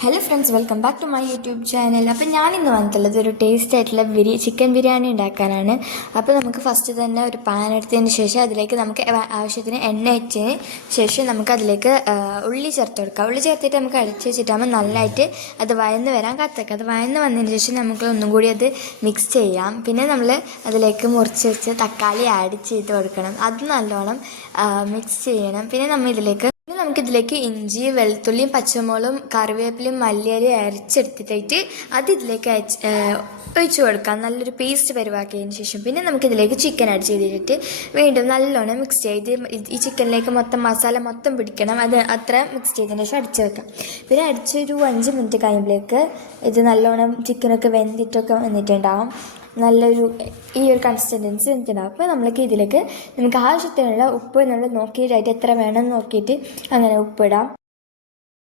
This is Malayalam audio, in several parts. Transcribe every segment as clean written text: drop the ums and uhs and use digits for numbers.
Hello friends, welcome back to my YouTube channel. അപ്പോൾ ഞാനിന്ന് വന്നിട്ടുള്ളത് ഒരു ടേസ്റ്റ് ആയിട്ടുള്ള ചിക്കൻ ബിരിയാണി ഉണ്ടാക്കാനാണ്. അപ്പോൾ നമുക്ക് ഫസ്റ്റ് തന്നെ ഒരു പാൻ എടുത്തതിന് ശേഷം അതിലേക്ക് നമുക്ക് ആവശ്യത്തിന് എണ്ണ വെച്ചതിന് ശേഷം നമുക്ക് അതിലേക്ക് ഉള്ളി ചേർത്ത് കൊടുക്കാം. ഉള്ളി ചേർത്തിട്ട് നമുക്ക് അടിച്ച് വെച്ചിട്ടാകുമ്പോൾ നല്ലതായിട്ട് അത് വഴന്ന് വരാൻ കാത്തിരിക്കാം. അത് വഴന്ന് വന്നതിന് ശേഷം നമുക്ക് ഒന്നും കൂടി അത് മിക്സ് ചെയ്യാം. പിന്നെ നമ്മൾ അതിലേക്ക് മുറിച്ച് വെച്ച് തക്കാളി ആഡ് ചെയ്ത് കൊടുക്കണം. അത് നല്ലോണം മിക്സ് ചെയ്യണം. പിന്നെ നമുക്കിതിലേക്ക് ഇഞ്ചി, വെളുത്തുള്ളിയും, പച്ചമുളകും, കറിവേപ്പിലയും, മല്ലിയിലയും അരച്ചെടുത്തിട്ട് അത് ഇതിലേക്ക് ഒഴിച്ചു കൊടുക്കാം. നല്ലൊരു പേസ്റ്റ് പരിവാക്കിയതിന് ശേഷം പിന്നെ നമുക്കിതിലേക്ക് ചിക്കൻ ആഡ് ചെയ്തിട്ട് വീണ്ടും നല്ലോണം മിക്സ് ചെയ്ത് ഈ ചിക്കനിലേക്ക് മസാല മൊത്തം പിടിക്കണം. അത് അത്ര മിക്സ് ചെയ്തതിന് ശേഷം അടിച്ചു വെക്കാം. പിന്നെ അടിച്ചൊരു 5 മിനിറ്റ് കഴിയുമ്പോഴേക്ക് ഇത് നല്ലോണം ചിക്കനൊക്കെ വെന്തിട്ടൊക്കെ വന്നിട്ടുണ്ടാകും. നല്ലൊരു ഈ ഒരു കൺസിസ്റ്റൻസി വന്നിട്ടുണ്ടാകും. അപ്പോൾ നമുക്ക് ആവശ്യത്തിനുള്ള ഉപ്പ് നമ്മൾ നോക്കിയിട്ടായിട്ട് എത്ര വേണമെന്ന് നോക്കിയിട്ട് അങ്ങനെ ഉപ്പിടാം.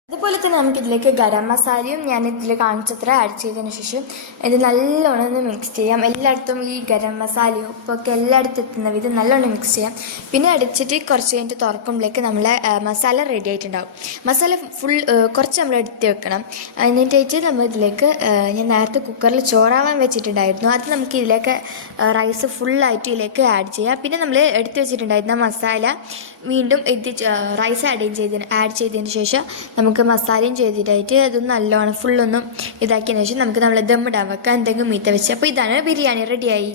അതുപോലെ തന്നെ നമുക്കിതിലേക്ക് ഗരം മസാലയും ഞാൻ ഇതിൽ കാണിച്ചത്ര ആഡ് ചെയ്തതിന് ശേഷം ഇത് നല്ലോണം ഒന്ന് മിക്സ് ചെയ്യാം. എല്ലായിടത്തും ഈ ഗരം മസാലയും ഉപ്പൊക്കെ എല്ലായിടത്തും എത്തുന്ന വിധം നല്ലോണം മിക്സ് ചെയ്യാം. പിന്നെ അടിച്ചിട്ട് കുറച്ച് കഴിഞ്ഞിട്ട് തുറക്കുമ്പോഴേക്ക് നമ്മളെ മസാല റെഡി ആയിട്ടുണ്ടാകും. മസാല കുറച്ച് നമ്മൾ എടുത്ത് വെക്കണം. എന്നിട്ടായിട്ട് നമ്മൾ ഇതിലേക്ക് ഞാൻ നേരത്തെ കുക്കറിൽ ചോറാവാൻ വെച്ചിട്ടുണ്ടായിരുന്നു. അത് നമുക്ക് ഇതിലേക്ക് റൈസ് ഫുള്ളായിട്ട് ഇതിലേക്ക് ആഡ് ചെയ്യാം. പിന്നെ നമ്മൾ എടുത്ത് വെച്ചിട്ടുണ്ടായിരുന്ന മസാല വീണ്ടും റൈസ് ആഡ് ചെയ്തതിന് ശേഷം നമുക്ക് മസാലയും ചെയ്തിട്ടായിട്ട് അതൊന്ന് നല്ലോണം ഫുള്ളൊന്നും ഇതാക്കിയതിന് ശേഷം നമുക്ക് നമ്മൾ ദമ്മിടാൻ വെക്കാം. എന്തെങ്കിലും മീത്ത വെച്ച്. അപ്പോൾ ഇതാണ് ബിരിയാണി റെഡിയായി.